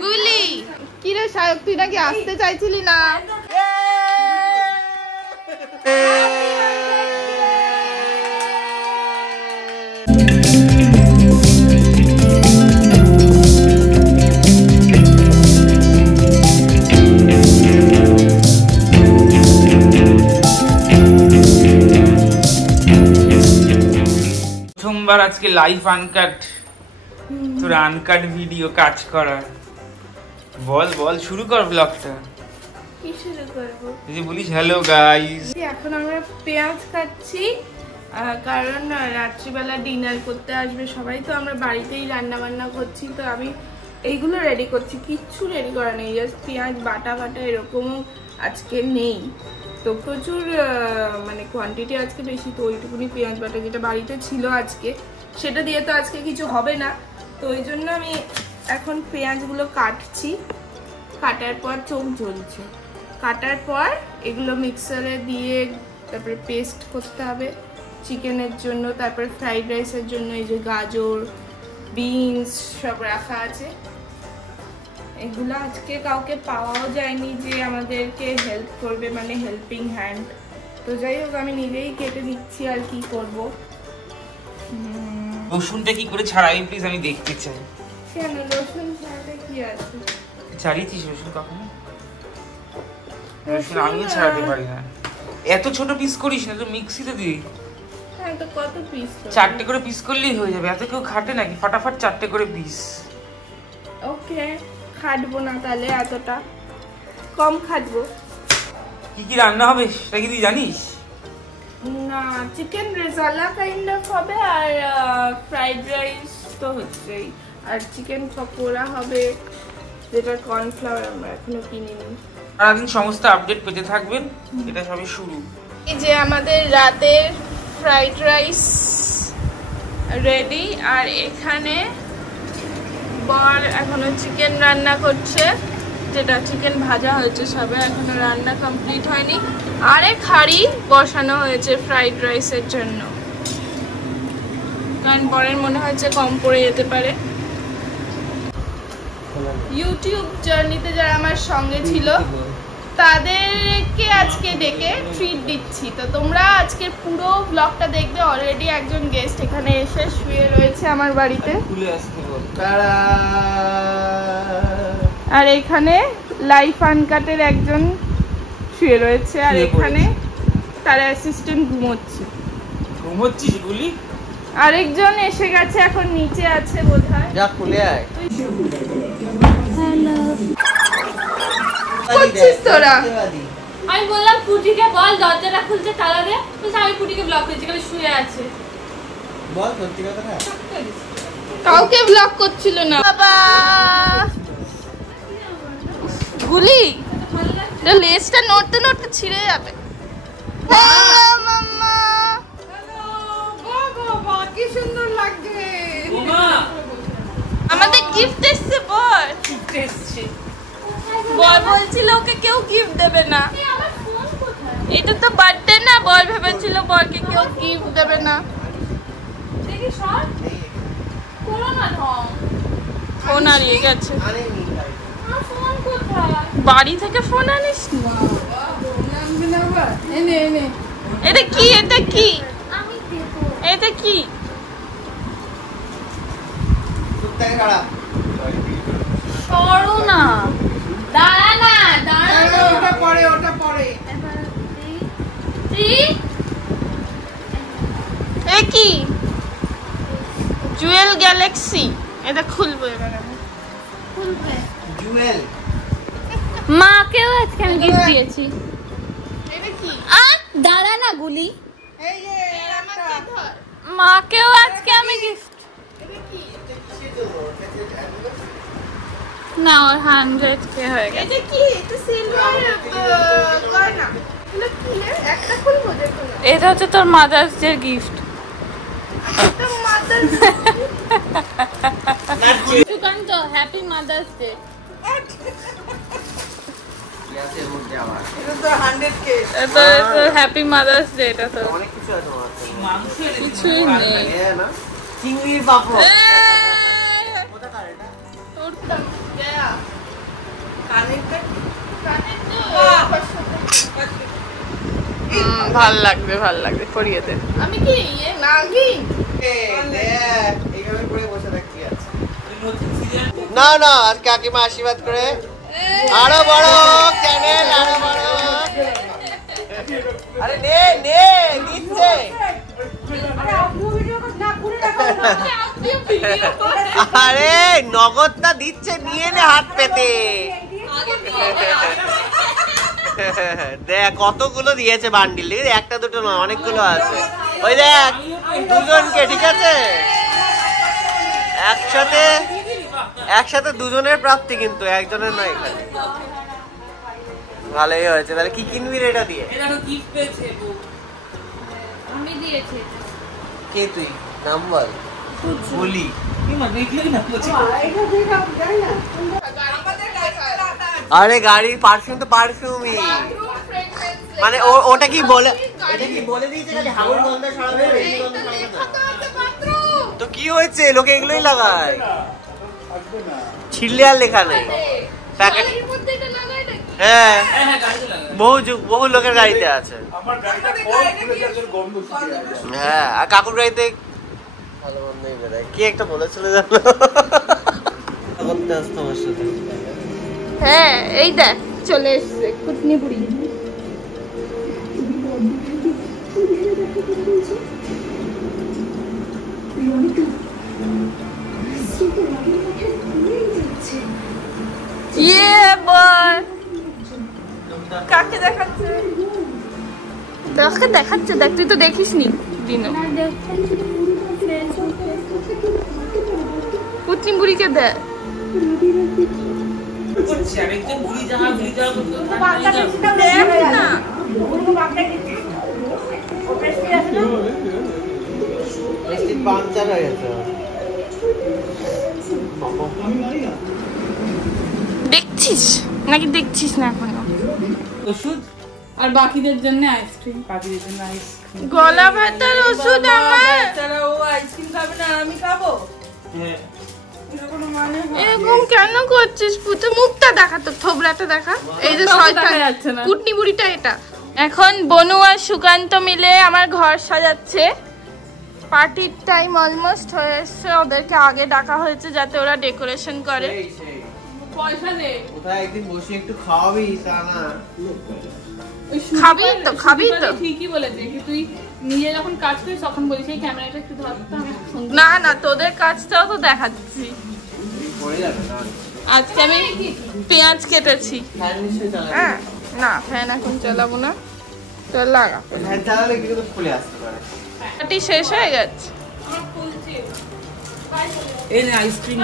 গুলি কি রে শায়ক, তুই নাকি আসতে চাইছিলি না? প্রথমবার আজকে লাইভ আনকাট, তোর আনকাট ভিডিও কাজ করা। বল বল, শুরু কর ব্লগটা। কি শুরু করব? এই যে বলিস হ্যালো গাইস। এখন আমরা পেঁয়াজ কাটছি, কারণ রাত্রিবেলা ডিনার করতে আসবে সবাই, তো আমরা বাড়িতেই রান্না বান্না করছি। তো আমি এইগুলো রেডি করছি, কিচ্ছু রেডি করা নেই, জাস্ট পেঁয়াজ বাটা এরকমও আজকে নেই। তো প্রচুর মানে কোয়ান্টিটি আজকে বেশি, তো ওইটুকুনি পেঁয়াজ বাটা যেটা বাড়িতে ছিল আজকে, সেটা দিয়ে তো আজকে কিছু হবে না। তো ওই জন্য আমি এখন পেঁয়াজগুলো কাটছি। কাটার পর চোখ জ্বলছে, কাটার পর এগুলো মিক্সারে দিয়ে তারপরে পেস্ট করতে হবে চিকেনের জন্য, তারপরে ফ্রাইড রাইসের জন্য এই যে গাজর বিনস সব রাখা আছে। এগুলো আজকে কাউকে পাওয়াও যায়নি যে আমাদেরকে হেল্প করবে, মানে হেল্পিং হ্যান্ড। তো যাই হোক, আমি নিজেই কেটে দিচ্ছি, আর কি করব। রসুনটা কি করে ছাড়াই প্লিজ, আমি দেখতে চাই। কেন রসুন ছাড়াতে কি আছে? ছাড়িয়েছিস রসুন কখনো? রসুন আমিও ছাড়াতে পারি না। এত ছোট পিস করিস না, তো মিক্সিতে দিই। হ্যাঁ, তো কত পিস? 4টে করে পিস করলেই হয়ে যাবে। এত কেউ খাটে নাকি? ফটাফট 4টে করে পিস। ওকে, খাটবো না তাহলে, এতটা কম খাটবো। কি কি রান্না হবে সেটা কি তুই জানিস? না, চিকেন রেজালা কাইন্ড অফ হবে, আর ফ্রাইড রাইস তো হচ্ছেই, আর চিকেন পকোড়া হবে, যেটা কর্নফ্লাওয়ার আমরা এখনো কিনিনি। সারাদিন সমস্ত আপডেট পেতে থাকবেন, এটা সবে শুরু। এই যে আমাদের রাতের ফ্রাইড রাইস রেডি, আর এখানে বর এখনো চিকেন রান্না করছে, যেটা চিকেন ভাজা হয়েছে সবে, এখনো রান্না কমপ্লিট হয়নি। আরেক হাঁড়ি বসানো হয়েছে ফ্রাইড রাইসের জন্য, কারণ বরের মনে হয়েছে কম পড়ে যেতে পারে। ইউটিউব জার্নিতে যারা আমার সঙ্গে ছিল তাদেরকে আজকে ডেকে ট্রিট দিচ্ছি, তো তোমরা আজকের পুরো ব্লগটা দেখবে। অলরেডি একজন গেস্ট এখানে এসে শুয়ে রয়েছে আমার বাড়িতে, আর এখানে লাইফ আনকাটের একজন শুয়ে রয়েছে, আর এখানে তার অ্যাসিস্ট্যান্ট ঘুমোচ্ছে। ঘুমোচ্ছিস গুলি? আরেকজন এসে গেছে, এখন নিচে আছে বোধহয়। যা খুলে আয়। হ্যালো, করছিস তোরা? আমি বললাম পুটিকে বল দরজাটা খুলতে, তালা দে। বলছে আমি পুটিকে ব্লক করেছি, কারণ শুয়ে আছে। বল সত্যি কথা না, কাউকে ব্লক করছিল না বাবা। গুলি লেজটা নড়তে নড়তে ছিঁড়ে যাবে। মাম্মা, কি সুন্দর লাগছে। আমাদের গিফট এসছে, বল গিফট এসছে। বল বলছিল ওকে কেউ গিফট দেবে না, এটা তো বার্থডে না, বল ভেবেছিল বরকে কেউ গিফট দেবে না। ফোন হারিয়ে গেছে, বাড়ি থেকে ফোন আনিস? এটা কি? এটা কি? এটা কি? সরো না, দাঁড়া না, দাঁড়া না। ওটা পরে, ওটা পরে। এ কি? জুয়েল গ্যালাক্সি। এটা খুলবো এবার, খুলবে। জুয়েল মাকেও আজকে আমি গিফট দিয়েছি। এটা কি? দাঁড়া না গুলি, এই যে আমাকে ধর। মাকেও আজকে আমি গিফট। এটা কি? না, ওর 100K হয়ে গেছে। এটা কি? এটা সিলভার গয়না। এটা কি রে? একটা খুলবো দেখো। এটা হচ্ছে তোর মাদার্স ডে গিফট। এটা mother. Sukanta, happy mother's day. ইয়াসের মধ্যে আমার এটা তো 100K। এটা হ্যাপি মাদার্স ডে। এটা তো অনেক কিছু আছে আমার মাংসের কিছুই নেই। হ্যাঁ না চিংড়ির পাপড় কোথাকার এটা? ভাল লাগবে পরিয়ে দে। আমি কি নাগিন? এইভাবে করে বসে থাকি আছে। না না, আর কাকিমা আশীর্বাদ করে আরো বড় চ্যানেল, আরো বড়। আরে নে নে দিচ্ছে। আরে নগদটা দিচ্ছে, নিয়ে নে হাত পেতে। দেখ কতগুলো দিয়েছে বান্ডিল, একটা দুটো নয় অনেকগুলো আছে। ওই দেখ দুজনকে, ঠিক আছে একসাথে দুজনের প্রাপ্তি, কিন্তু একজনের নয়। এখানে ভালোই হয়েছে। তাহলে কি কিনবি রে এটা দিয়ে? আমি দিয়েছি। কে তুই? নাম বল। বলি আরে গাড়ির পারফিউম তো পারফিউমই, মানে ওটা কি বলে, এটা কি বলে দিয়েছে খালি হাগুর গন্ধ ছড়াবে, এই গন্ধ ছড়াবে না। তো কি হয়েছে, লোকে এগুলোই লাগায়, ছিললে আর লেখা নেই প্যাকেট। হ্যাঁ বহু লোকের গাড়িতে আছে। হ্যাঁ আর কাকুর গাড়িতে ভালো গন্ধই বেরোয়। কি একটা বলেছিল জানো? করতে আসতো আমার সাথে। হ্যাঁ এই দেখ চলে এসছে কুটনি বুড়ি। ইয়ে বয় কাকে দেখাচ্ছে? দেখাচ্ছে দেখ, তুই তো দেখিসনি দিনও। কুটনি বুড়িকে দেখ। পাঞ্চার হয়ে গেছে। দেখছিস নাকি দেখছিস না এখনো? ওষুধ আর বাকিদের জন্য আইসক্রিম, বাকিদের জন্য আইসক্রিম। গলা ব্যথার ওষুধ আমার। তারা ও আইসক্রিম খাবে না, আমি খাবো। হ্যাঁ এরকম কেন করছিস? পুতো মুখটা দেখা, তো থোবরাটা দেখা। এই যে শয়তান যাচ্ছে না। কুটনি বুড়িটা এটা। এখন বনু আর সুকান্ত মিলে আমার ঘর সাজাচ্ছে। পার্টির টাইম অলমোস্ট হয়ে এসছে, ওদেরকে আগে ডাকা হয়েছে যাতে ওরা ডেকোরেশন করে। পয়সা দে। কোথায় একদিন বসে একটু খাওয়াবি, তা না। খাবি তো ঠিকই বলেছে কি, তুই নিজে যখন কাজ করিস তখন বলিস এই ক্যামেরাটা একটু ধরতে। না তোদের কাজটাও তো দেখাচ্ছি। আজকে আমি পেঁয়াজ কেটেছি। হ্যাঁ না ফ্যান এখন চালাবো না, তো লাগা। ফ্যান চালালে কিন্তু খুলে আসতে পারে। পার্টি শেষ হয়ে গেছে। এই নে আইসক্রিম।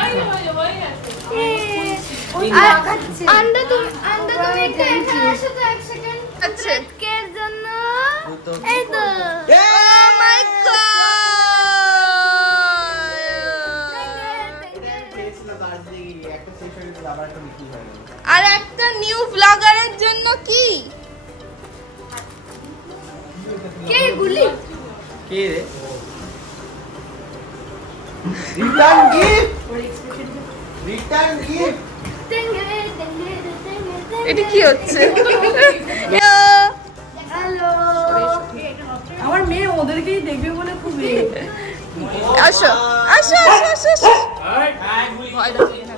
আচ্ছা কের জন্য এই তো ও মাই গড আর একটা নিউ ব্লগারের জন্য কি কে গুলি কে রে? Return gift. এটা কি হচ্ছে? হ্যালো আমার মেয়ে ওদেরকেই দেখবে বলে খুব আসো আসো আসো আসো আসো। ভয় লাগছে না।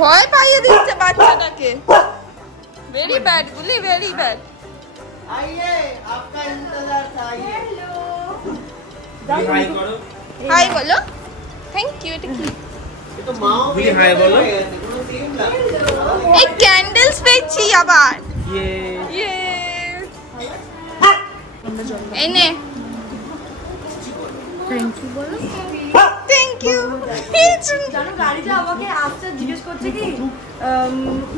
ভয় পাইয়ে দিচ্ছে বাচ্চাটাকে। ভেরি ব্যাড গুলি, ভেরি ব্যাড। आइए आपका इंतजार था। आइए হাই করো। হাই বলো। Thank you. এটা কি? ये तो माओ भी हाय बोलो। এই ক্যান্ডেলস পেয়েছি আবার। ইয়ে ইয়ে এই নে। থ্যাংক ইউ বলো। Thank you. জানো গাড়িটা আমাকে আসতে জিজ্ঞেস করছে কি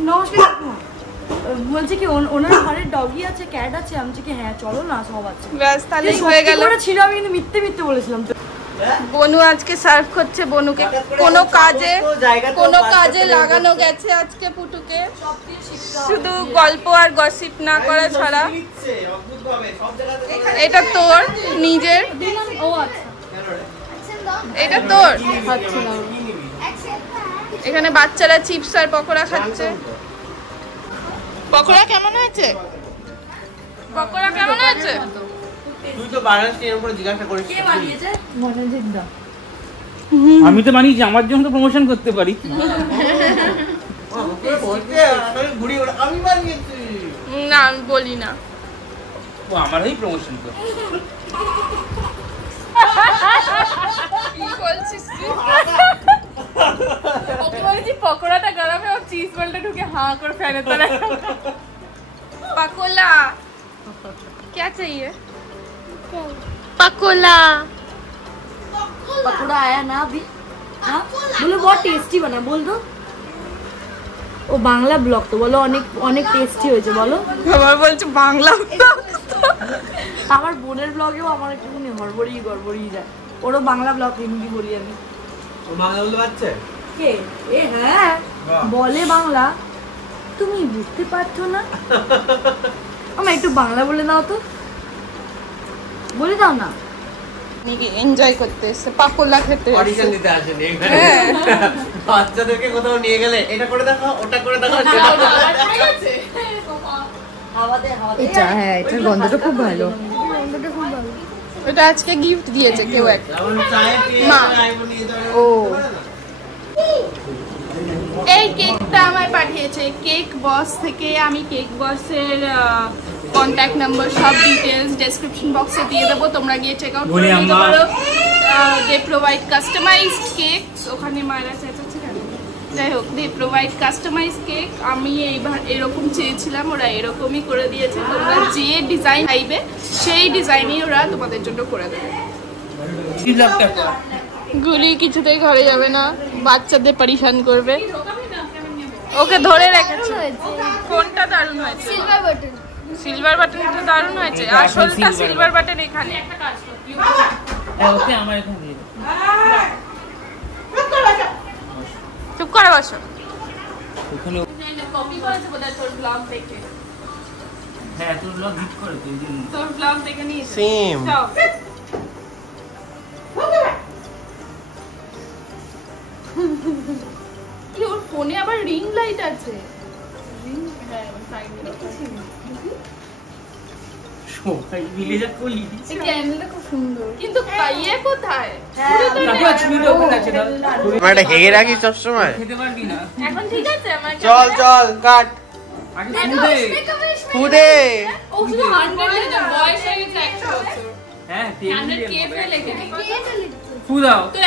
নমস্কার কাকিমা, বলছে কি ওনার ঘরে ডগি আছে, ক্যাট আছে। আমি কি হ্যাঁ চলো না, সব আছে। ব্যাস তাহলেই হয়ে গেল। ছিল আমি কিন্তু মিথ্যে বলেছিলাম তো। বনু আজকে সার্ভ করছে। বনুকে কোনো কাজে লাগানো গেছে আজকে পুটুকে, শুধু গল্প আর গসিপ না করা ছাড়া। এটা তোর নিজের, এটা তোর। এখানে বাচ্চারা চিপস আর পকোড়া খাচ্ছে। পকোড়া কেমন হয়েছে? পকোড়া কেমন হয়েছে? তুই তো বানাসনি, এর উপরে জিজ্ঞাসা করিস কে বানিয়েছে? মনোজিৎ দা। আমি তো বানিয়েছি, আমার জন্য তো প্রমোশন করতে পারি। আমি বানিয়েছি না, আমি বলি না। ও আমারই প্রমোশন কর। কি বলছিস তুই? ওকে বলছি পকোড়াটা গরমে, ও চিজ বলটা ঢুকে হাঁ করে ফেলে তোরা। पकोला क्या चाहिए? पकोला पकोड़ा आया ना अभी? हाँ बोलो बहुत टेस्टी बना, बोल दो। ও বাংলা ব্লগ তো বলো, অনেক অনেক টেস্টি হয়েছে বলো। আমার বলছে বাংলা ব্লগ। আমার বোনের ব্লগেও আমার একটুখানি গড়বড়ি যায়। ওরও বাংলা ব্লগ, হিন্দি বলি আমি। ও বাংলা বলতে পারছে? কে? এ হ্যাঁ বলে বাংলা, তুমি বুঝতে পারছো না? আমার একটু বাংলা বলে দাও তো, বলে দাও না। এনজয় করতে এসে পকোলা খেতে অডিশন দিতে আসেনি এখানে। বাচ্চাদেরকে কোথাও নিয়ে গেলে এটা করে দেখাও, ওটা করে দেখাও। এটা হ্যাঁ, এটার গন্ধটা খুব ভালো। এটা আজকে গিফট দিয়েছে কেউ এক মা। ও এই কেকটা আমায় পাঠিয়েছে কেক বস থেকে। আমি কেক বসের কন্ট্যাক্ট নাম্বার সব ডিটেলস ডেসক্রিপশন বক্সে দিয়ে দেবো, তোমরা গিয়ে চেক আউট করে নিতে পারো। They provide customised cake. ওখানে মায়েরা চেঁচাচ্ছে কেন? যাই হোক, দে প্রোভাইড কাস্টমাইজ কেক। আমি এইবার এরকম চেয়েছিলাম, ওরা এরকমই করে দিয়েছে। তোমরা যে ডিজাইন চাইবে সেই ডিজাইনই ওরা তোমাদের জন্য করে দেবে। গুলি কিছুতেই ঘরে যাবে না, বাচ্চাদের পরিশান করবে। ওকে ধরে রেখেছে। কোনটা দারুণ হয়েছে? Silver button. সিলভার বাটনটা দারুণ হয়েছে। আসলটা সিলভার বাটন এখানে। ওকে আমার এখানে দিয়ে দে। চুপ করে বসো। ওখানে কপি করেছে বোধহয় তোর ব্লগ দেখে। হ্যাঁ তোর ব্লগ হিট করে তুই দিন। তোর ব্লগ দেখে নিয়েছে। সেম। যাও। কি ওর ফোনে আবার রিং লাইট আছে? রিং হ্যাঁ সাইডে রেখেছি। সবাই মিলে যা কলি দিচ্ছে। এই ক্যান্ডেলটা খুব সুন্দর, কিন্তু পাইয়ে কোথায়? তারপর ছুরি ওপেন আছে না। আমার এটা হেগে রাখি সব সময়। খেতে পারবি না। এখন ঠিক আছে আমার চল চল কাট। আগে ফুদে। ফুদে। ও শুধু 100 এর বয়স হয়ে গেছে 100 বছর। হ্যাঁ 100 কে ফেলে লিখে দিই। ফুদাও। তোর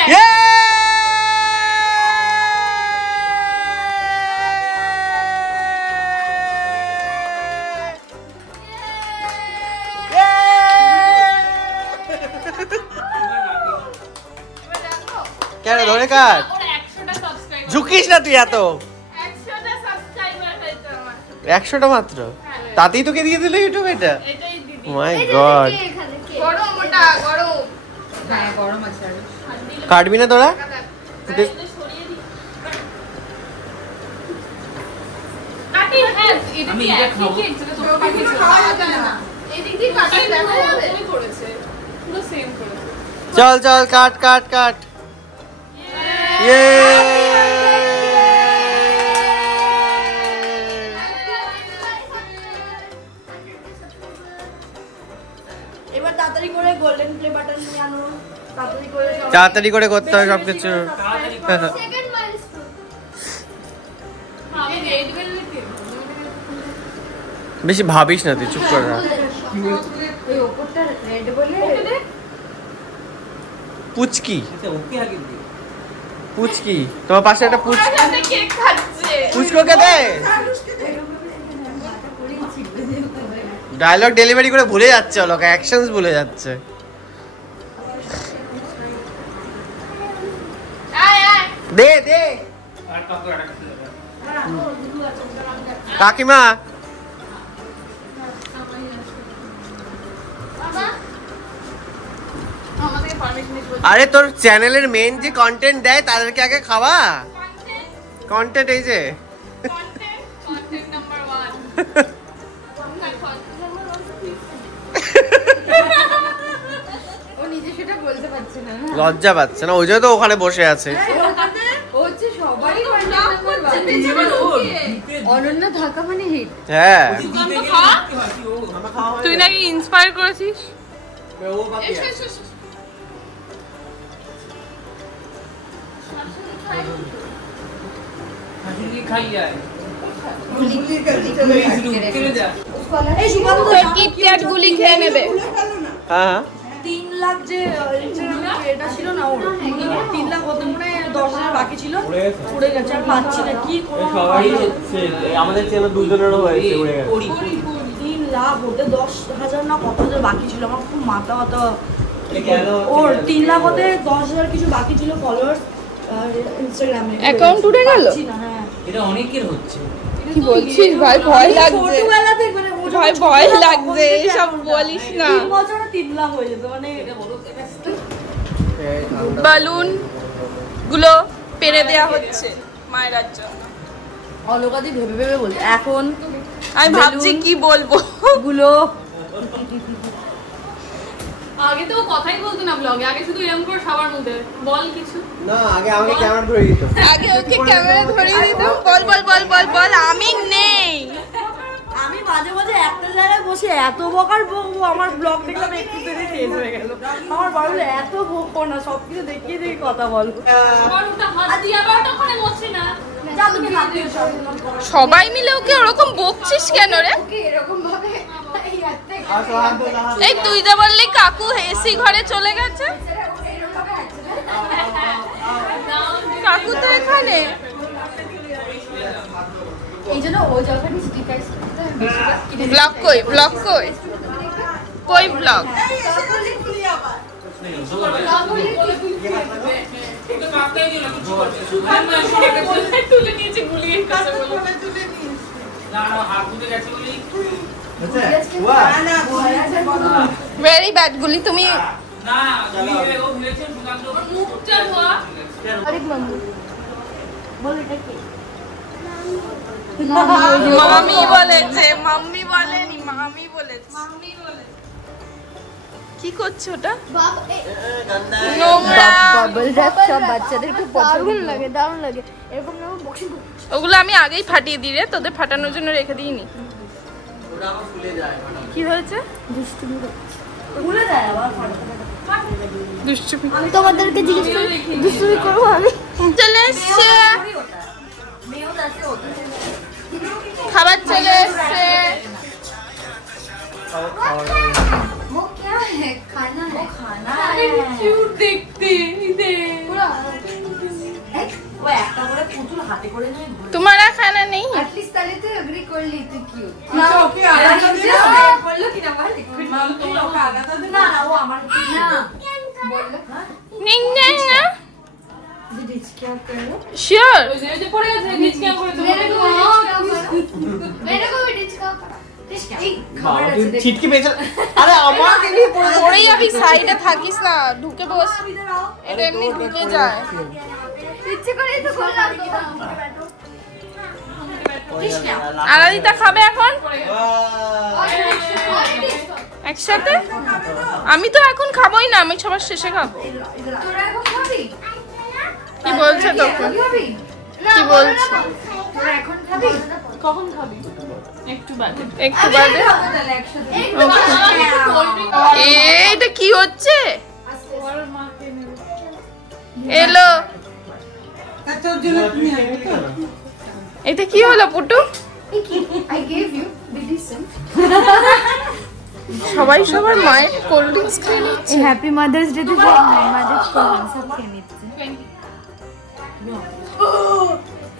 কেন ধরে কাট? ওর 100টা সাবস্ক্রাইবার। ঝুঁকিস না তুই এত। 100টা সাবস্ক্রাইবার হয়েছে আমার। 100টা মাত্র, তাতেই তোকে দিয়ে দিল ইউটিউব এটা? এটাই দিদি। মাই গড। এখানে কে? গরম ওটা, গরম। হ্যাঁ গরম আছে আর কাটবি না তোরা? এটা সরিয়ে দিই। কাটি হ্যাঁ, এটা আমি কি এটা একই খাবো। কেক যেটা তোমরা পাঠিয়েছো? খাওয়া যায় না। এদিক দিয়ে কাটলে দেখা যাবে। তুমি করেছে। পুরো সেম করেছে। চল চল কাট কাট কাট। ইয়ে এবার তাড়াতাড়ি করে গোল্ডেন প্লে বাটন নিয়ে আনো, তাড়াতাড়ি করে সব- তাড়াতাড়ি করে করতে হবে সবকিছু। Second milestone. আমি রেড ভেলভেট কেক। বেশি ভাবিস না তুই, চুপ কর না। ওই ওপরটা রেড বলে পুচকি ওকে আগে দে। পুচকি তোমার পাশে একটা ওরা সাথে কেক খাচ্ছে। পুচকোকে দে। ডায়লগ ডেলিভারি করে ভুলে যাচ্ছে, লোক অ্যাকশনস ভুলে যাচ্ছে। আয় আয়। দে দে আর পকোড়া খেতে হবে। কাকিমা আরে তোর চ্যানেলের মেইন যে কন্টেন্ট দেয় তাদেরকে আগে খাওয়া। কন্টেন্ট এই যে কন্টেন্ট নাম্বার 1 ও নিজে সেটা বলতে পারছে না। লজ্জা পাচ্ছে না, ওই জন্য তো ওখানে বসে আছে। ও হচ্ছে সবারই অনন্যা থাকা মানে হিট। হ্যাঁ তুই নাকি ইন্সপায়ার করেছিস? কিটক্যাট গুলি খেয়ে নেবে। হ্যাঁ 3 লাখ যে এটা ছিল না, ওর 3 লাখ হতে মনে 10,000 বাকি ছিল, উড়ে গেছে। আর পাচ্ছি না কি করব। আমাদের চ্যানেল দুজনেরও হয়েছে, উড়ে গেছে। 3 লাখ হতে 10,000 না কত হাজার বাকি ছিল। আমার খুব মাথা ব্যথা। ওর 3 লাখ হতে 10,000 কিছু বাকি ছিল ফলোয়ার্স ইনস্টাগ্রামে। অ্যাকাউন্ট উঠে গেল? হ্যাঁ এটা অনেকের হচ্ছে। কি বলছিস ভাই? ভয় লাগছে ছোটবেলা থেকে মানে ভাই, ভয় লাগছে, এসব বলিস না। 3 বছরে 3 লাখ হয়ে যেত মানে। বালুন গুলো পেরে দেয়া হচ্ছে মায়ের জন্য। অলকাদি ভেবে ভেবে বলছে এখন আমি ভাবছি কি বলবো। গুলো আগে তো ও কথাই বলতো না ব্লগে, আগে শুধু এরকম করে সবার মধ্যে বল কিছু। না আগে আমাকে ক্যামেরা ধরে দিত। আগে ওকে ক্যামেরা ধরিয়ে দিতাম, বল বল বল বল বল। আমি নেই। আমি মাঝে মাঝে একটা জায়গায় বসে এত বকার বকবো, আমার ব্লগ দেখলাম একটু দেরি শেষ হয়ে গেল। আমার বড় বলে এত বকবো না, সবকিছু দেখিয়ে দেখি কথা বলবো। আবার ওটা হাত দিয়ে আবার ওখানে বসে না। যা তুমি হাত দিয়ে সব সবাই মিলে ওকে ওরকম বকছিস কেন রে? এরকম ভাবে এই তুই যা বললি কাকু এসি ঘরে চলে গেছে। কাকু তো এখানে। এই জন্য ও যখন স্টিকার ব্লগ কই? ব্লগ কই? কই ব্লগ? তুলে নিয়েছে গুলিয়ে কাছে বলে। ভেরি ব্যাড গুলি। তুমি মুখটা ধোয়া। মামি বলেছে, মাম্মি বলেনি, মামি বলেছে। কি করছো ওটা? নোংরা। বাবল র‍্যাপ সব বাচ্চাদের খুব পছন্দ লাগে, দারুণ লাগে। এরকম না বক্সিং ওগুলো আমি আগেই ফাটিয়ে দিই রে, তোদের ফাটানোর জন্য রেখে দিইনি। কি হয়েছে? ভুলে যায় আবার। দুষ্টুমি। আমি তোমাদেরকে জিজ্ঞেস করি দুষ্টুমি করবো আমি। চলে এসছে খাবার, চলে এসছে। वो क्या है खाना है खाना কিউট দেখতে। ও একটা করে পুতুল হাতে করে নিয়ে तुम्हारा खाना नहीं है? एटलीस्ट তাহলে তুই এগ্রি করলি তুই কিউ না ওকে আলাদা দে বললো কি না ভাই লিকুইড মাম তুমি ওকে আলাদা দে না না ও আমার না বললো नहीं नहीं ना दीदी क्या कर रहे हो श्योर। ওই যে পড়ে আছে নিচ ক্যাম করে তুমি। मेरे को भी डिस्का करा डिस्का এই খাবার আছে দেখ ছিটকে পেয়েছে। আরে আমাকে নিয়ে পড়ে পড়েই যাবি, সাইডে থাকিস না, ঢুকে বস। এটা এমনি ঢুকে যায়। ইচ্ছে করে তো করলাম আরাদিতা খাবে এখন একসাথে? আমি তো এখন খাবোই না, আমি সবার শেষে খাবো। তোরা এখন খাবি কি বলছে তোকে? খাবি কি বলছে? তোরা এখন খাবি কখন খাবি? একটু বাদে। একটু বাদে। তাহলে একসাথে এটা কি হচ্ছে? এলো। এটা কি হলো Putu? I gave you medicine সবাই সবার মায়ের কোল্ড ড্রিঙ্কস খেয়ে নিচ্ছে। হ্যাপি মাদার্স ডে তে মাদার্স সব খেয়ে নিচ্ছে।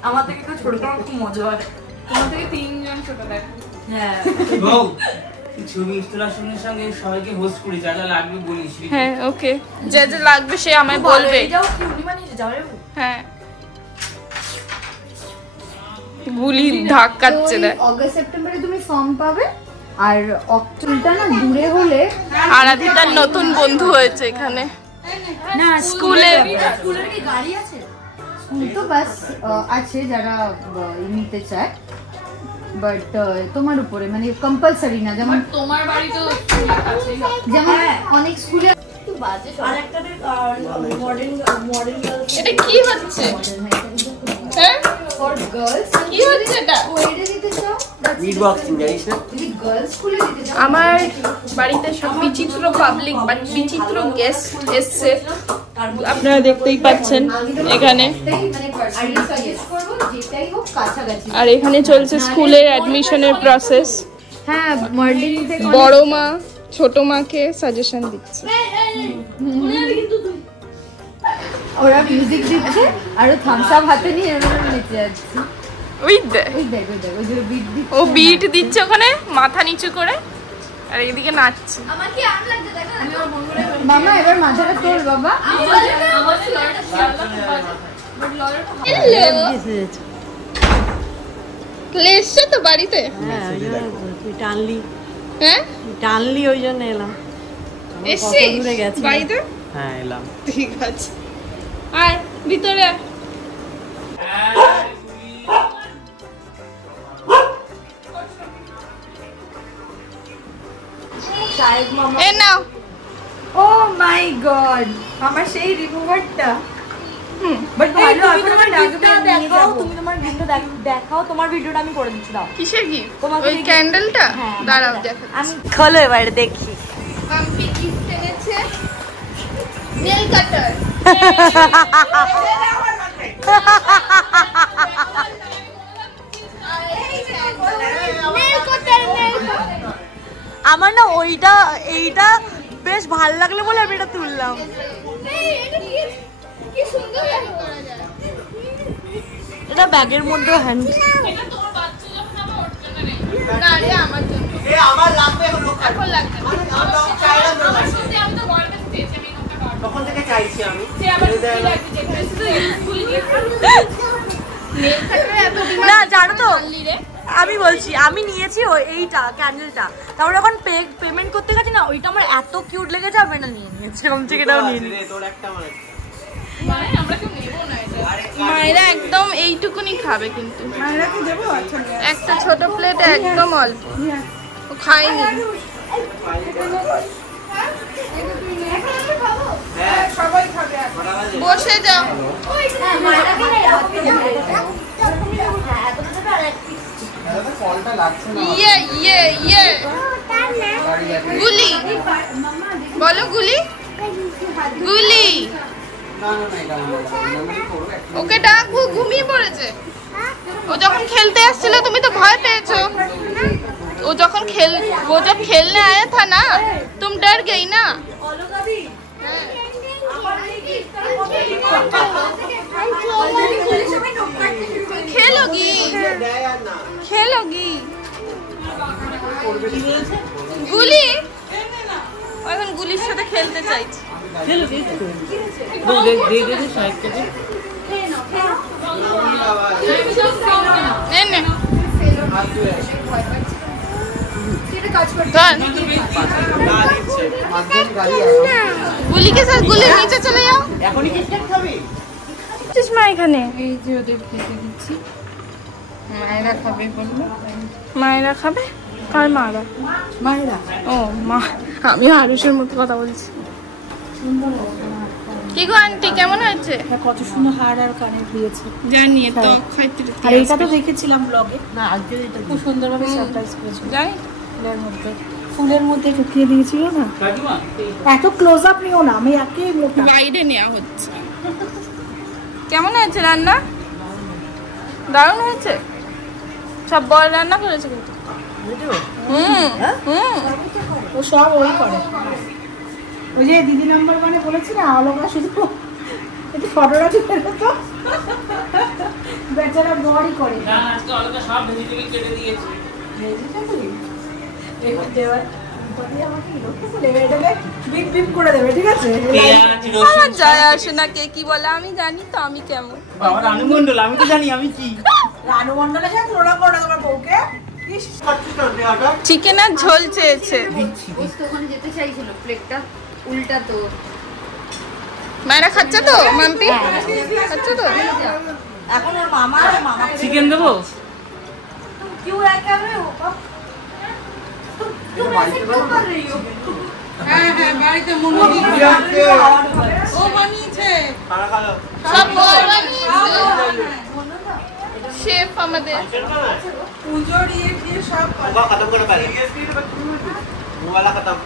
আমার থেকে একটু ছোট আমার খুব মজা হয়। তোমার থেকে 3 জন ছোট দেখো। হ্যাঁ বউ, তুই ছবি ইনস্টলেশনের সঙ্গে সবাইকে হোস্ট করি, যা যা লাগবে বলিস। হ্যাঁ ওকে, যা যা লাগবে সে আমায় বলবে। এটাও কি উনি বানিয়েছে যাবে? হ্যাঁ গুলি ধাক্কাচ্ছে না। অগাস্ট সেপ্টেম্বরে তুমি ফর্ম পাবে আর অক্টোবরটা না দূরে হলে আরাধিতার নতুন বন্ধু হয়েছে এখানে। না স্কুলে স্কুলের কি গাড়ি আছে? স্কুল তো বাস আছে যারা নিতে চায়, বাট তোমার উপরে মানে কম্পালসারি না। যেমন তোমার বাড়ি তো যেমন অনেক স্কুলে এটা কি হচ্ছে? হ্যাঁ কি হচ্ছে এটা? মিট বক্সিং জানিস না? আমার বাড়িতে সব বিচিত্র পাবলিক বা বিচিত্র গেস্ট এসছে, আপনারা দেখতেই পাচ্ছেন এখানে। আর এখানে চলছে স্কুলের অ্যাডমিশনের প্রসেস। হ্যাঁ মডেলিং থেকে বড় মা ছোট মাকে সাজেশন দিচ্ছে। ওরা মিউজিক দিচ্ছে আর থামস আপ হাতে নিয়ে এরকম নেচে যাচ্ছে। ওই দেখ ওই দেখ ওই দেখ ওই যে বিট দিচ্ছে। ও বিট দিচ্ছে ওখানে মাথা নিচু করে, আর এদিকে নাচছে। মামা এবার মাথাটা তোল বাবা। এসছে তো বাড়িতে? টানলি হ্যাঁ টানলি ওই জন্য এলাম। এসছি দূরে গেছি? বাড়িতে। হ্যাঁ এলাম। ঠিক আছে, আয় ভিতরে আয়। এ নাও। ও মাই গড আমার সেই রিমুভারটা। বাট ভালো এখন আমার ডাকবে দেখাও। তুমি তোমার ভিডিও দেখাও, তোমার ভিডিওটা আমি করে দিচ্ছি। দাও কিসের কি? তোমাকে ওই ক্যান্ডেলটা হ্যাঁ, দাঁড়াও দেখা। আমি খোলো এবার দেখি। মাম্পি গিফট এনেছে নেল কাটার। আমার না ওইটা এইটা বেশ ভালো লাগলো বলে আমি এটা তুললাম। কি সুন্দর করা যায়। এটা ব্যাগের মধ্যে হ্যান্ড। এটা তোমার বাচ্চা যখন আমার ওর জন্য নেই। না রে আমার জন্য আমার লাগবে এখন এখন লাগবে না। আমার সাথে আমি তো বড় কাছে চেয়েছি আমি নোটটা কাটবো। তখন থেকে চাইছি আমি। সে আবার কি লাগবে যেখানে শুধু ইউজফুল গিফট। নেল কাটার এত ডিমান্ড। না জানো তো আনলি রে। আমি বলছি আমি নিয়েছি ওই এইটা ক্যান্ডেলটা, তারপর যখন পেমেন্ট করতে গেছি না ওইটা আমার এত কিউট লেগেছে আমি না নিয়ে নিয়েছি। এরকম থেকে এটাও নিয়ে নিই। তোর একটা আমার একটা। মানে আমরা কেউ নেবো না এটা। মায়েরা একদম এইটুকুনি খাবে, কিন্তু একটা ছোট প্লেট একদম অল্প, ও খায়নি। বসে যাও। ফলটা লাগছে না। ইয়ে ইয়ে ইয়ে গুলি বলো, গুলি গুলি। না না না এটা আমি করব একটা। ওকে ডাকবো, ঘুমিয়ে পড়েছে। ও যখন খেলতে আসছিল তুমি তো ভয় পেয়েছো। वो जब खेलने आया था ना तुम डर गई ना। खेलोगी खेलोगी गुली এখন গুলির সাথে খেলতে চাইছি। गुली के साथ गुली नीचे चले जाओ। चश्मा এখানে এই যে ওদের খেতে দিচ্ছি। মায়েরা খাবে বললো। মায়েরা খাবে? কার মারা? মায়েরা। ও মা, আমি আরুষের মতো কথা বলছি। কি গো আন্টি কেমন হয়েছে? কত সুন্দর হার আর কানের দিয়েছে। জানি তো খাইতে। আর এটা তো দেখেছিলাম ব্লগে। না আজকে এটা খুব সুন্দরভাবে সারপ্রাইজ করেছিল। যাই ফুলের মধ্যে ঢুকিয়ে দিয়েছিল না। এত ক্লোজ আপ নিও না, আমি একেই মোটা। বাইরে নেওয়া হচ্ছে। কেমন হয়েছে রান্না? দারুণ হয়েছে। সব বড় রান্না করেছে কিন্তু। ও সব ওই করে। ওই যে দিদি নাম্বার 1-এ বলেছি না অলকা শুধু একটু ফটোটা তুলে তো বেচারা বড়ই করে। না আজকে অলকা সব ভেজিটেবল কেটে দিয়েছে। ভেজিটেবল এবার দেওয়ার পরে আমাকে লক্ষ্য করে এটাকে বিপ বিপ করে দেবে, ঠিক আছে? পেঁয়াজ আমার রসুন যায় আসে না কে কি বলে, আমি জানি তো আমি কেমন। বাবা রানু মণ্ডল, আমি তো জানি আমি কি। রানু মণ্ডলের সাথে তুলনা করো না তোমার বউকে। চিকেন আর ঝোল চেয়েছে। ওখানে যেতে চাইছিল প্লেটটা উল্টা তো মায়েরা খাচ্ছে তো মাম্পি খাচ্ছে তো এখন ওর মামা চিকেন দেবো? क्यों है क्या रहे हो तुम ऐसे क्यों कर रही हो হ্যাঁ হ্যাঁ বাড়িতে মনে ও বানিয়েছে সব বল শেফ আমাদের পুজোর ইয়ে দিয়ে সব খতম করে পারে মুওয়ালা খতম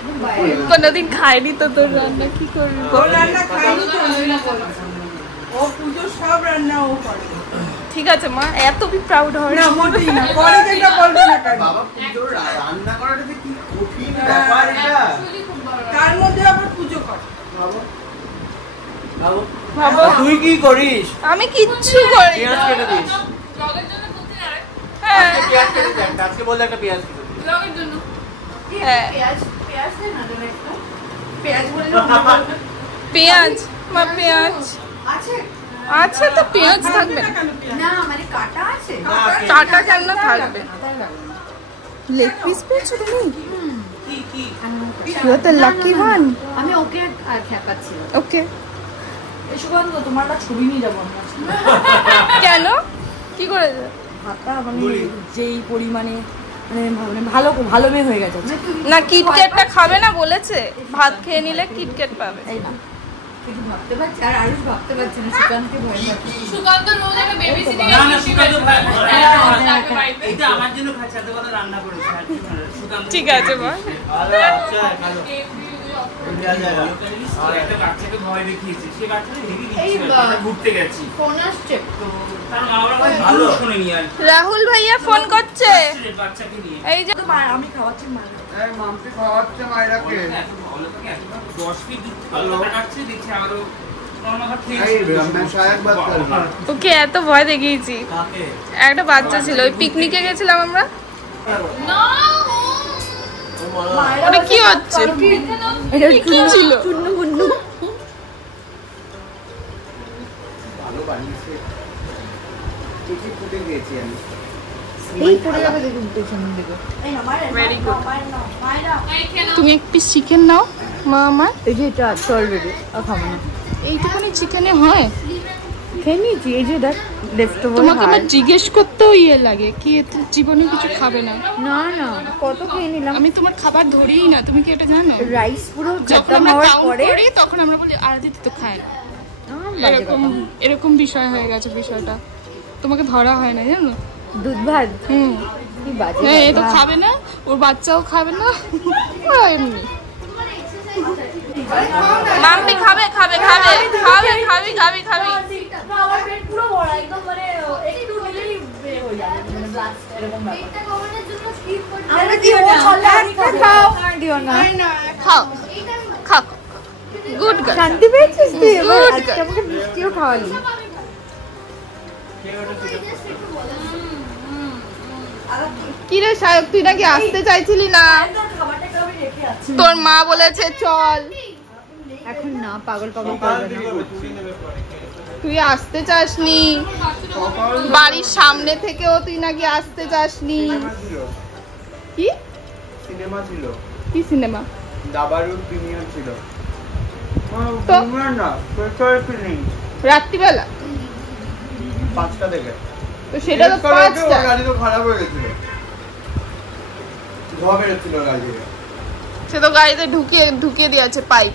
কোনোদিন খাইনি তো তোর রান্না কি করবি ও রান্না খাইনি তো ও পুজোর সব রান্না ও করে ঠিক আছে মা এত বি প্রাউড হয় না মোটেই না পরে যেটা বলবে না কেন বাবা পুজোর রান্না করাটা যে কি কঠিন ব্যাপার এটা তার মধ্যে আবার পুজো করে বাবু তুই কি করিস? আমি কিচ্ছু করি পেঁয়াজ কেটে দিস। হ্যাঁ পেঁয়াজ কেটে দেন, আজকে বললে একটা পেঁয়াজ কেটে দিস। হ্যাঁ পেঁয়াজ মা পেঁয়াজ আছে তো পেঁয়াজ থাকবে না মানে কাটা আছে টাটা কেন থাকবে লেগ পিস পেয়েছো তুমি ইউ তো লাকি ওয়ান আমি ওকে ঠেকাচ্ছি ওকে সুগন্ধ তোমার একটা ছবি নিয়ে যাবো আমরা কেন কি করেছে হাতটা মানে যেই পরিমাণে মানে ভালো ভালো মেয়ে হয়ে গেছে না কিটক্যাটটা খাবে না বলেছে ভাত খেয়ে নিলে কিটক্যাট পাবে এই না কিছু ভাবতে পারছি আর আরুষ ভাবতে পারছি না সুকান্তকে ভয় পাচ্ছি সুকান্ত রোজ আগে বেবি সিটিং না না সুকান্ত ভাই এটা আমার জন্য খাচ্ছে এত কথা রান্না করেছে আর কি সুকান্ত ঠিক আছে মা আরে আচ্ছা খালো আর একটা বাচ্চাকে ভয় দেখিয়েছে সে বাচ্চাটা হেভি দিচ্ছে ঘুরতে গেছি ফোন আসছে তো তার মা বাবা ভালো শুনেনি আর রাহুল ভাইয়া ফোন করছে বাচ্চাকে নিয়ে এই যে আমি খাওয়াচ্ছি মা এই মামতি খাওয়াচ্ছে মাইরাকে 10 ফিট দূর থেকে কাটছে দেখছি আরো ওকে এত ভয় দেখিয়েছি একটা বাচ্চা ছিল ওই পিকনিকে গেছিলাম আমরা ওটা কি হচ্ছে কি ছিল চুন্নু মুন্নু ভালো বানিয়েছে কিছু ফুটে দিয়েছি আমি এই পড়ে যাবে দেখুন পেছনের দিকে এই না মায়ের Very good. মায়ের তুমি এক পিস চিকেন নাও মা আমার এই যে এটা আছে অলরেডি আর খাবো না এইটুকুনি চিকেনে হয় খেয়ে নিয়েছি এই যে দেখ লেফট ওভার তোমাকে আমার জিজ্ঞেস করতেও ইয়ে লাগে কি এতে জীবনে কিছু খাবে না না না কত খেয়ে নিলাম আমি তোমার খাবার ধরিই না তুমি কি এটা জানো রাইস পুরো যখন খতম আমরা হওয়ার কাউন্ট পরে করি তখন আমরা বলি আর দিদি তো খায় না এরকম এরকম বিষয় হয়ে গেছে বিষয়টা তোমাকে ধরা হয় না জানো দুধ ভাত হুম কি বাজে হ্যাঁ এ তো খাবে না ওর বাচ্চাও খাবে না ওরা এমনি মাম্পি খাবে খাবে খাবে খাবে খাবি খাবি খাবি আমার পেট পুরো ভরা একদম মানে একটু নিলেই বের হয়ে যাবে মানে ব্লাস্ট এরকম ব্যাপার এটা কমানোর জন্য স্কিপ করতে আমরা দিও না খাও দিও না খাও খাও গুড গার্ল শান্তি পেয়েছিস তুই এবার Good আজকে girl. আমাকে মিষ্টিও খাওয়ালি কি রে সায়ক তুই নাকি আসতে চাইছিলি না তোর মা বলেছে চল এখন না পাগল পাগল করবে না তুই আসতে চাসনি বাড়ির সামনে থেকেও তুই নাকি আসতে চাসনি কি সিনেমা ছিল কি সিনেমা দাবারুর প্রিমিয়ার ছিল তো? না স্পেশাল ফিলিং রাত্রিবেলা 5টা থেকে তো সেটা তো 5টা গাড়ি তো খারাপ হয়ে গেছিল ধোয়া বেরোচ্ছিল গাড়ি থেকে সে তো গাড়িতে ঢুকিয়ে দিয়েছে পাইপ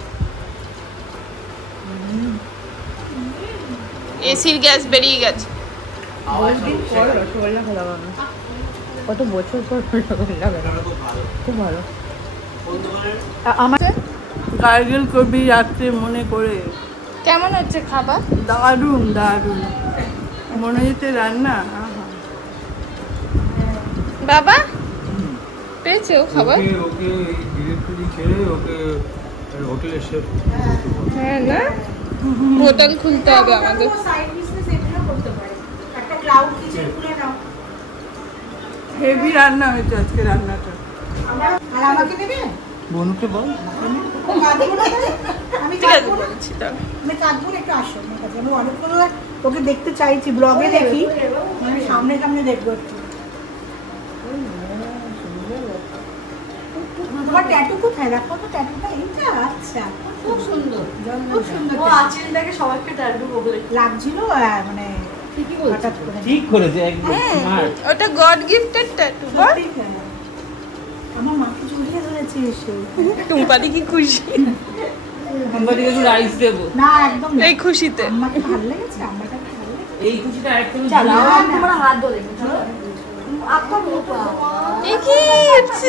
এসির গ্যাস বেরিয়ে গেছে বহুদিন পর রসগোল্লা খেলাম আমি কত বছর পর রসগোল্লা খেলাম খুব ভালো আমার গার্গেল করবি রাত্রে মনে করে কেমন হচ্ছে খাবার দারুণ দারুণ মনে হচ্ছে রান্না বাবা পেয়েছো খাবার ওকে ডিরেক্টরি ছেড়ে ওকে হোটেলের শেফ হ্যাঁ না হোটেল খুলতে হবে আমাদের সাইড বিজনেস এগুলো করতে পারে একটা ক্লাউড কিচেন খুলে নাও হেভি রান্না হয়েছে আজকে রান্নাটা আর আমাকে দেবে বনুকে বল আমি ঠিক আছে বলছি তাহলে আমি কাঁদবো একটু আসো আমার কাছে আমি অনেকক্ষণ ধরে ওকে দেখতে চাইছি ব্লগে দেখি আমি সামনে সামনে দেখবো একটু তোমার ট্যাটু কোথায়? দেখো তো ট্যাটুটা এইটা। আচ্ছা খুব সুন্দর, খুব সুন্দর। ও আচিলটাকে সবাইকে ট্যাটু বলে লাগছিল মানে ঠিকই বলছো। ঠিক করেছে একদম স্মার্ট। ওটা গড গিফটেড ট্যাটু। আমার মাকে জড়িয়ে ধরেছে এসে। টুম্পাদি কি খুশি? আমরা দিকে একটু রাইস দেবো। না একদম এই খুশিতে আমাকে ভালো লেগেছে, আমাকে ভালো লেগেছে। এই খুশিটা একদম চলো তোমরা হাত ধরে চলো আপা মোপা কি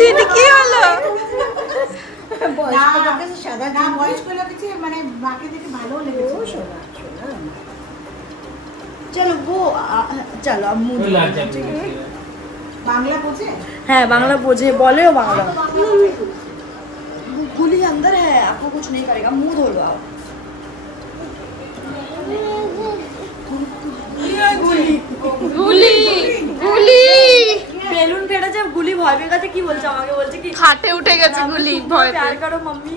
এটা কি হলো? না বয়স্ক লাগছে মানে মাকে দেখে ভালো লেগেছে। চলো वो चलो अब मुंह ওই লাল চাপ বাংলা বোঝে? है बांग्ला बोझे बोले हो बांग्ला गुली अंदर है आपको कुछ नहीं करेगा मुंह धो लो आप গুলি গুলি বেলুন ফেটেছে গুলি ভয় পেয়ে গেছে কি বলছে আমাকে বলছে কি খাটে উঠে গেছে গুলি ভয় प्यार পেয়ে। करो मम्मी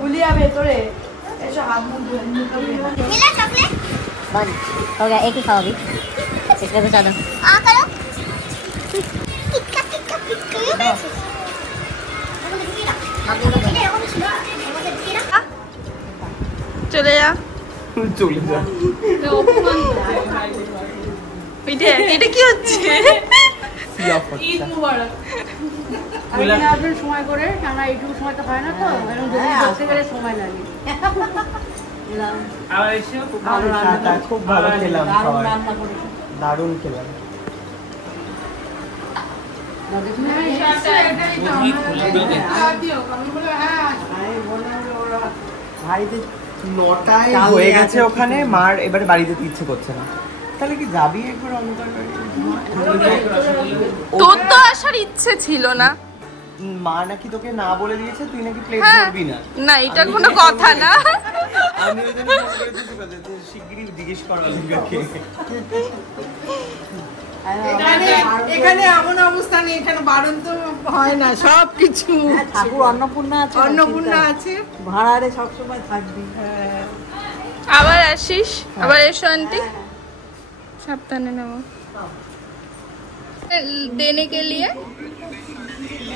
गुली आ ভেতরে এসো হাত মুখ ধুয়ে मिला चॉकलेट बंद हो गया एक ही खाओगी इसमें तो ज्यादा आ करो टिक्का टिक्का टिक्का চলে যা চলে যা। এটা কি হচ্ছে? ঈদ মুবারক আমি আসবেন সময় করে কেন এইটুকু সময় তো হয় না তো এরকম যদি বসে গেলে সময় লাগে আবার এসো ভালো রান্না খুব ভালো খেলাম দারুণ খাবার, রান্না করেছে দারুণ খেলাম। ভাইতে 9টায় হয়ে গেছে ওখানে, মার এবারে বাড়ি যেতে ইচ্ছে করছে না। তাহলে কি যাবি একবার অন্ধকার বাড়ি? তোর তো আসার ইচ্ছে ছিল না। মা নাকি তোকে না বলে দিয়েছে, তুই নাকি প্লেট হ্যাঁ। ধরবি না। না এটা কোনো কথা না। আমি ওই জন্য ফোন করে দিয়েছি কথা, তুই শিগগিরই জিজ্ঞেস কর অলিভাকে। এখানে এমন অবস্থা নেই, এখানে বারণ তো হয় না, সব কিছু ঠাকুর অন্নপূর্ণা আছে অন্নপূর্ণা আছে। ভাড়ারে সবসময় থাকবি আবার আসিস, আবার এসো আন্টি। সাবধানে নেবো। देने के लिए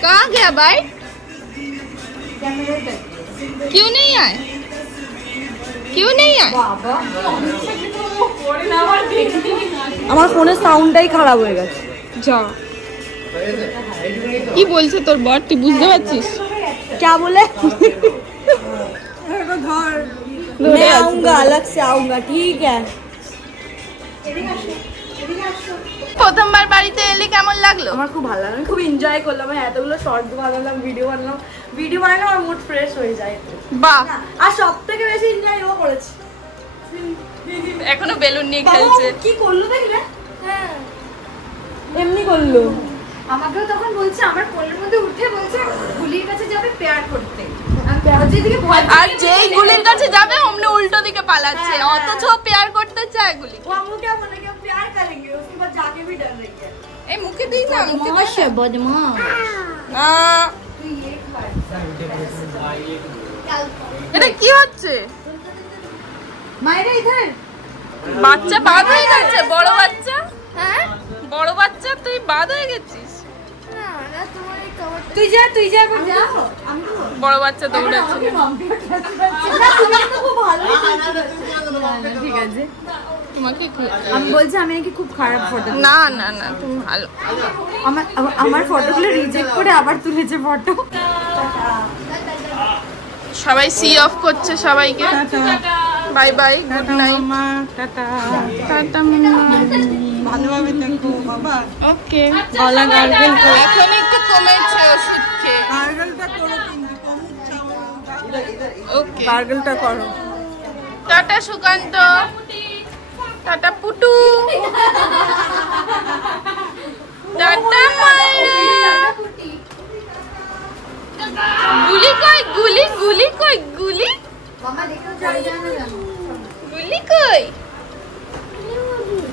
कहाँ गया भाई? क्यों नहीं आए? क्यों नहीं आए? আমার ফোনের সাউন্ডটাই খারাপ হয়ে গেছে যাও। কি বলছে তোর বর, তুই বুঝতে পারছিস? क्या बोले ধর मैं आऊंगा अलग से आऊंगा ठीक है প্রথমবার বাড়িতে এলে কেমন লাগলো? আমার খুব ভালো লাগলো, আমি খুব এনজয় করলাম, আমি এতগুলো শর্টস বানালাম, ভিডিও বানালে আমার মুড ফ্রেশ হয়ে যায়। বাহ, আর সব থেকে বেশি এনজয় ও করেছে। এখনো বেলুন নিয়ে খেলছে। কি করলো দেখলে? হ্যাঁ এমনি করলো। আমাকেও তখন বলছে আমার কোলের মধ্যে উঠে বলছে গুলির কাছে যাবে পেয়ার করতে। আর যেই গুলির কাছে যাবে অমনি উল্টো দিকে পালাচ্ছে, অথচ পেয়ার করতে চায় গুলি। वो हमको क्या बोला कि हम प्यार करेंगे, उसके बाद जाके भी डर रही है। এই মুখে দিই না, মুখে দিই না। बदमाश এটা কি হচ্ছে? মায়েরা ইধার বাচ্চা বাদ হয়ে গেছে, বড় বাচ্চা। হ্যাঁ বড় বাচ্চা, তুই বাদ হয়ে গেছিস। না না তোমার এই কভারটা তুই যা একবার যা। বড় বাচ্চা দৌড়াচ্ছে। না তুমি তো খুব ভালোই ঠিক আছে। তোমাকে আমি বলছি আমি নাকি খুব খারাপ ফটো, না না না তুমি ভালো। আমার ফটোগুলো রিজেক্ট করে আবার তুলেছে ফটো। সবাই সি অফ করছে সবাইকে। Bye bye, good night. Tata, tata. ভালোভাবে দেখো বাবা। ওকে, গলা গার্গেল করো, এখন একটু কমেছে ওষুধ খেয়ে। গার্গেলটা করো কিন্তু কমুচ্ছে আমার। ওকে, গার্গেলটা করো। Tata Sukanta, tata Putu, tata মায়েরা। গুলি কই, গুলি গুলি কই, গুলি মামা দেখেও চলে যায় না জানো গুলি কই,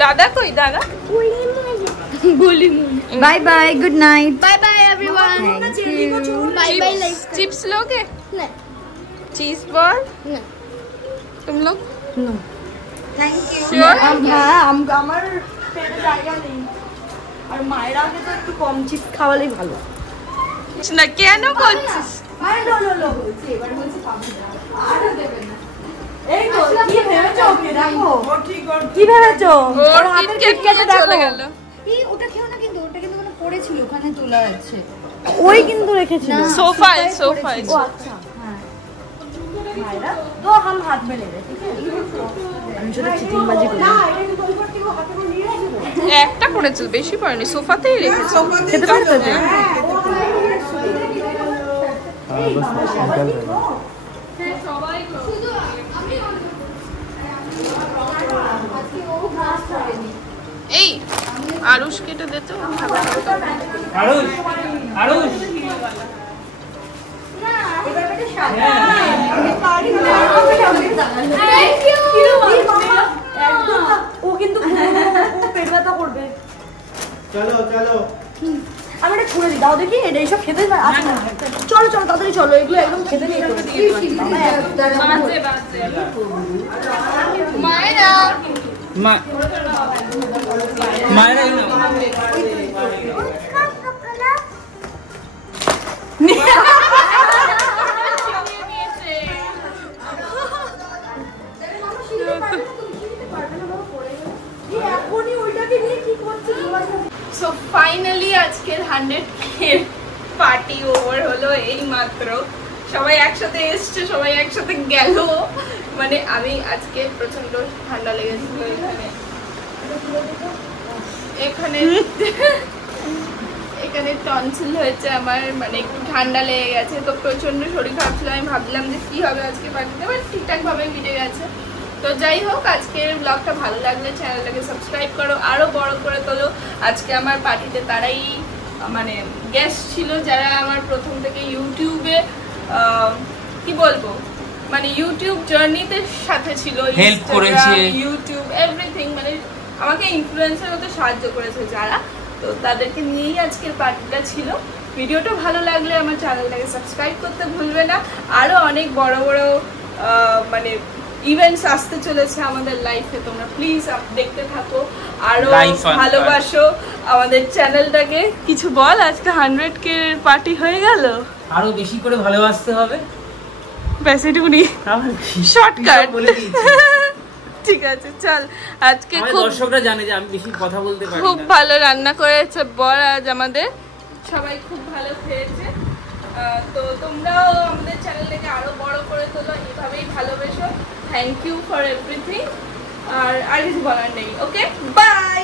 দাদা কই, দাদা গুলি। Bye bye good night bye bye everyone bye bye like chips लोगे? नहीं चीज बॉल? नहीं तुम लोग थैंक यू श्योर? হ্যাঁ আমার পেটে জায়গা নেই। আর মায়ের আগে তো একটু কম চিপস খাওয়ালেই ভালো। না কেন করছিস? মায়ের লো বলছি, এবার বলছি পাবে না। আরো দেবে না। এই তো কি ভেবেছো ওকে দেখো। কি ভেবেছো? ওর হাতের কিটক্যাটে চলে দেখো। গেল। এই ওটা খেও না কিন্তু, ওটা কিন্তু কোনো পড়েছিল ওখানে তোলা আছে। ওই কিন্তু রেখেছিল সোফায়। ও আচ্ছা হ্যাঁ মায়েরা তো हम हाथ में ले रहे ठीक है আমি শুধু চিটিংবাজি করি না এটা কিন্তু ওই করতে ও হাতে করে নিয়ে আসবে একটা করেছিল, বেশি পড়েনি, সোফাতেই রেখেছে। খেতে পারতো তো এই আরুষ কেটে দে তো। আরুষ আরুষ ও কিন্তু ও পেট ব্যথা করবে। চলো চলো আমি এটা খুলে দিই, দাও দেখি এটা এইসব খেতে আসে না। চলো চলো তাড়াতাড়ি চলো, এগুলো একদম খেতে নেই তো। মায়েরা মায়েরা এই নাও। এখনই ওইটাকে নিয়ে কি করছিস? সো ফাইনালি আজকের 100K পার্টি ওভার হলো এই মাত্র। সবাই একসাথে এসছে, সবাই একসাথে গেল। মানে আমি আজকে প্রচন্ড ঠান্ডা লেগেছিল এখানে এখানে টনসিল হয়েছে আমার, মানে একটু ঠান্ডা লেগে গেছে, তো প্রচন্ড শরীর খারাপ ছিল। আমি ভাবলাম যে কি হবে আজকে পার্টিতে, বাট ঠিকঠাক ভাবে মিটে গেছে। তো যাই হোক, আজকের ব্লগটা ভালো লাগলে চ্যানেলটাকে সাবস্ক্রাইব করো, আরো বড় করে তোলো। আজকে আমার পার্টিতে তারাই মানে গেস্ট ছিল যারা আমার প্রথম থেকে ইউটিউবে কি বলবো মানে ইউটিউব জার্নিতে সাথে ছিল, হেল্প করেছে, ইউটিউব এভরিথিং, মানে আমাকে ইনফ্লুয়েন্সের মতো সাহায্য করেছে যারা। তো তাদেরকে নিয়েই আজকের পার্টিটা ছিল। ভিডিওটা ভালো লাগলে আমার চ্যানেলটাকে সাবস্ক্রাইব করতে ভুলবে না। আরো অনেক বড় বড় মানে ইভেন্টস আসতে চলেছে আমাদের লাইফে, তোমরা প্লিজ দেখতে থাকো, আরো ভালোবাসো আমাদের চ্যানেলটাকে। কিছু বল, আজকে 100K পার্টি হয়ে গেল, আরো বেশি করে ভালোবাসতে হবে, ব্যাস এটুকুনি শর্টকাট বলে দিয়েছি। ঠিক আছে চল। আজকে খুব দর্শকরা জানে যে আমি বেশি কথা বলতে পারি না। খুব ভালো রান্না করেছে বর আজ আমাদের, সবাই খুব ভালো খেয়েছে। তো তোমরাও আমাদের চ্যানেলটাকে আরো বড় করে তোলো, এভাবেই ভালোবেসো। Thank you for everything. আর কিছু বলার নেই। Okay by.